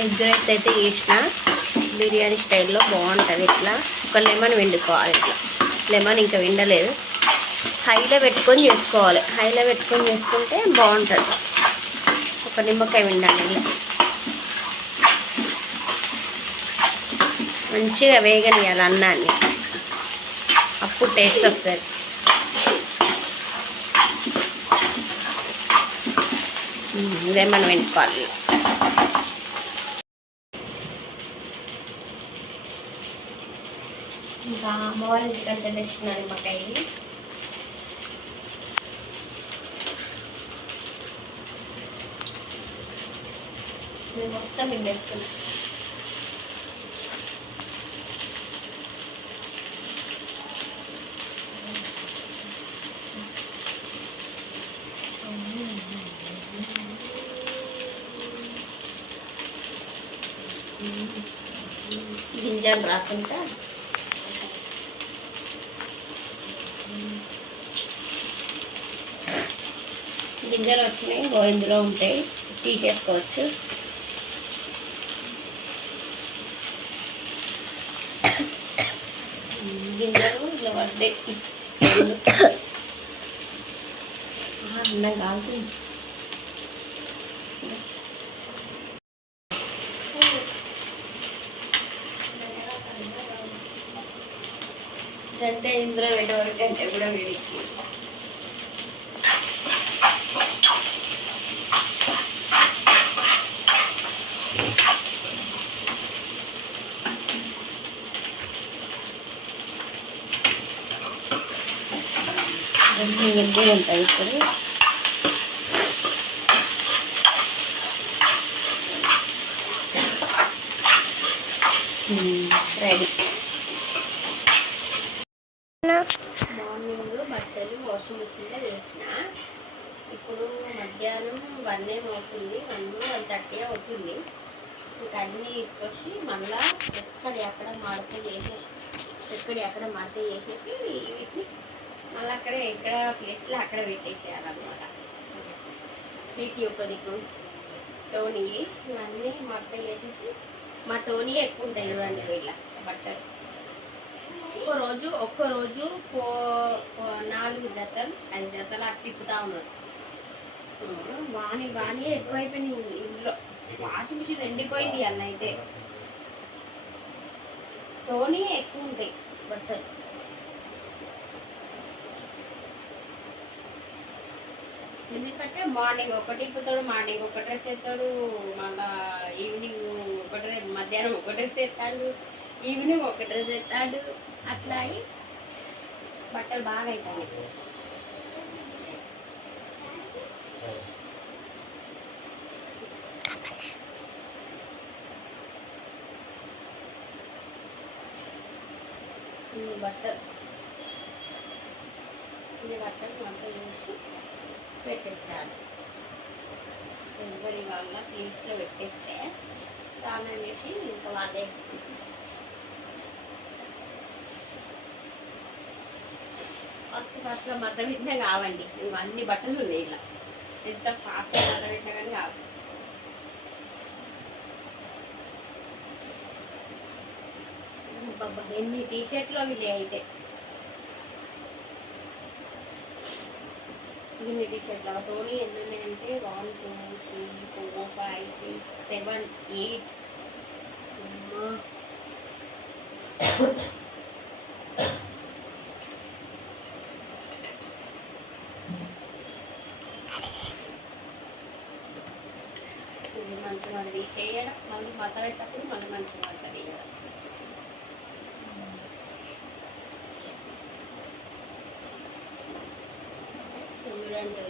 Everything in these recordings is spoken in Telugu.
ఎగ్ రైస్ అయితే చేసిన బిర్యానీ స్టైల్లో బాగుంటుంది ఇట్లా. ఒక లెమన్ వండుకోవాలి ఇట్లా. లెమన్ ఇంకా విండలేదు హైలో పెట్టుకొని చేసుకోవాలి. హైలో పెట్టుకొని చేసుకుంటే బాగుంటుంది. ఒక నిమ్మకాయ విండాలి ఇలా మంచిగా వేగనియాలి అన్నాన్ని. అప్పుడు టేస్ట్ వస్తుంది. ఇదే మనం వెనుకోవాలి ఇంకా అమ్మవారి వాళ్ళ ఇంటికి తెచ్చిన నిమ్మకాయ ఇది. మొత్తం ఇండేస్తుంది గింజలు రాకుండా గింజలు వచ్చినాయి ఇంకో ఇందులో ఉంటాయి తీసేసుకోవచ్చు గింజలు ఇలా పడ్డాయి ఆ, అన్నం కాలుతుంది అంటే ఇందులో పెట్టవరకు అంటే కూడా వీడికి అన్నీ ఉంటాయి ఇప్పుడు. రెడీ మార్నింగ్ బట్టలు వాషింగ్ మిషన్లో వేసిన ఇప్పుడు మధ్యాహ్నం వన్ ఏం అవుతుంది వన్ వన్ థర్టీ అవుతుంది ఇంకా అన్నీ తీసుకొచ్చి మళ్ళా ఎక్కడ ఎక్కడ మడత చేసేసి ఎక్కడ ఎక్కడ మడత చేసేసి వీటిని మళ్ళీ అక్కడ ఎక్కడ ప్లేస్లో అక్కడ పెట్టేసేయాలన్నమాట. స్వీట్ యొక్క దిక్కు. టోనీ ఇవన్నీ మడత చేసేసి మా టోనీ ఎక్కువ ఉంటాయి చూడండి ఇలా బట్టలు. రోజు ఒక్క రోజు ఫో నాలుగు జతలు ఐదు జతలు అట్లా తిప్పుతా ఉన్నాడు వాణి వాణి ఎక్కువైపోయినాయి ఇంట్లో. వాషింగ్ మిషన్ ఎండిపోయింది అన్న అయితే. టోనీ ఎక్కువ ఉంటాయి బట్టలు. ఎందుకంటే మార్నింగ్ ఒకటి తిప్పుతాడు మార్నింగ్ ఒక డ్రెస్ వేస్తాడు మళ్ళా ఈవినింగ్ ఒక డ్రెస్ మధ్యాహ్నం ఒక డ్రెస్ వేస్తాడు. ఈవినింగ్ ఒక డ్రెస్ వేస్తాడు అట్లా అయి బట్టలు బాగా అవుతాయి ఇన్ని బట్టలు. ఈ బట్టలు వంట చేసి పెట్టేసేయాలి ఎవరి వాళ్ళ ప్లేస్లో పెట్టేస్తే స్నానం చేసి ఇంకా వాళ్ళే ఫస్ట్ ఫస్ట్లో మత పెట్టినా కావండి. ఇవన్నీ బట్టలు ఉన్నాయి ఇలా. ఎంత ఫాస్ట్గా మత పెట్టినా కానీ కావు. ఎన్ని టీ షర్ట్లు అవి అయితే. ఇన్ని టీ షర్ట్లు టోనీ ఎన్ని ఉన్నాయంటే one two three four five six seven eight ఇది చేయడం మళ్ళీ మత పెట్టేటప్పుడు మళ్ళీ మంచిగా పడుతుంది వేయడం చూడండి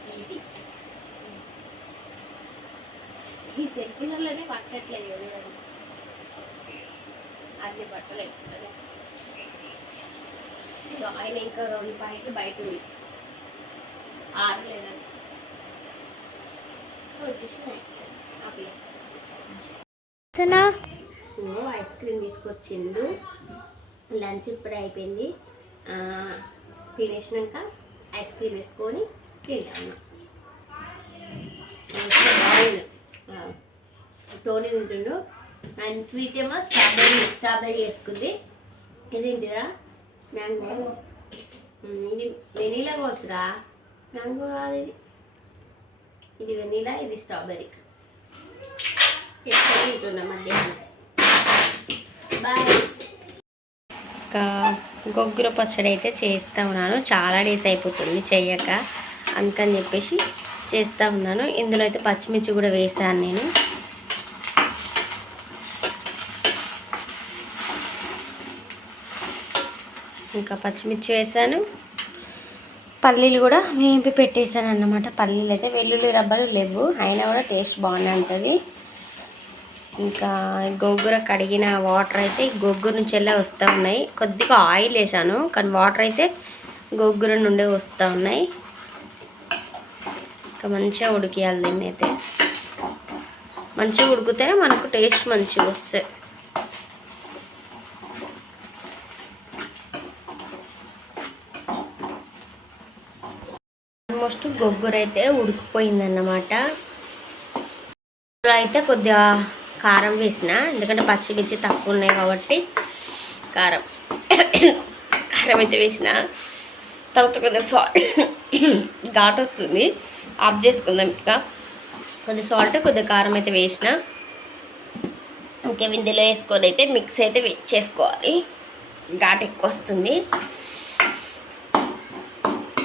స్వీటీ ఈ సెల్ఫీలలోనే పట్టట్లేదు చూడండి అన్ని బట్టలు ఎక్కుతుంది ఆయన ఇంకా రెండు పాయింట్లు బయట ఉంది. ఆరలేదని ఐస్ క్రీమ్ తీసుకొచ్చిండు. లంచ్ ఇప్పుడే అయిపోయింది. తినేసినాక ఐస్ క్రీమ్ వేసుకొని తింటాను టోనీ ఉంటుండు. అండ్ స్వీట్ ఏమో స్ట్రాబెర్రీ స్ట్రాబెర్రీ వేసుకుంది. ఇదేంటిదా? మ్యాంగో. ఇది వెనీలా కావచ్చురా? మ్యాంగో కాదు ఇది ఇది వెనీలా ఇది స్ట్రాబెరీ మధ్యాహ్నం బాయ్. ఇంకా గొగ్గుర పచ్చడి అయితే చేస్తూ ఉన్నాను. చాలా డేస్ అయిపోతుంది చెయ్యక అందుకని చెప్పేసి చేస్తూ ఉన్నాను. ఇందులో అయితే పచ్చిమిర్చి కూడా వేసాను నేను. ఇంకా పచ్చిమిర్చి వేసాను. పల్లీలు కూడా వేంపి పెట్టేశాను అన్నమాట పల్లీలు అయితే వెల్లుల్లి రబ్బలు లేవు. అయినా కూడా టేస్ట్ బాగానే ఉంటుంది. ఇంకా గోంగూర కడిగిన వాటర్ అయితే ఈ గోంగూర నుంచి వెళ్ళే వస్తూ ఉన్నాయి. కొద్దిగా ఆయిల్ వేసాను కానీ వాటర్ అయితే గోంగూర నుండే వస్తూ ఉన్నాయి. ఇంకా మంచిగా ఉడికియాలి దీన్ని అయితే మంచిగా ఉడికితే మనకు టేస్ట్ మంచిగా వస్తాయి. ఆల్మోస్ట్ గొగ్గుర అయితే ఉడికిపోయిందన్నమాట. అయితే కొద్దిగా కారం వేసిన ఎందుకంటే పచ్చిమిర్చి తక్కువ ఉన్నాయి కాబట్టి కారం. కారం అయితే వేసిన. తర్వాత కొద్దిగా సాల్ట్ ఘాట్ వస్తుంది. ఆఫ్ చేసుకుందాం ఇంకా. కొద్దిగా సాల్ట్ కొద్దిగా కారం అయితే వేసిన. ఇంకా ఇందులో వేసుకొని అయితే మిక్స్ అయితే చేసుకోవాలి. ఘాట్ ఎక్కువ వస్తుంది.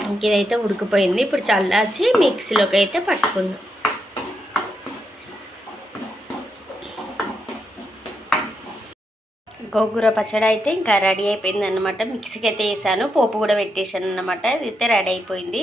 ఇంక ఇదైతే ఉడికిపోయింది. ఇప్పుడు చల్లార్చి మిక్సీలోకి అయితే పట్టుకుందాం. గోంగూర పచ్చడి అయితే ఇంకా రెడీ అయిపోయింది అనమాట మిక్సీకి అయితే వేసాను. పోపు కూడా పెట్టేశాను అనమాట ఇది అయితే రెడీ అయిపోయింది.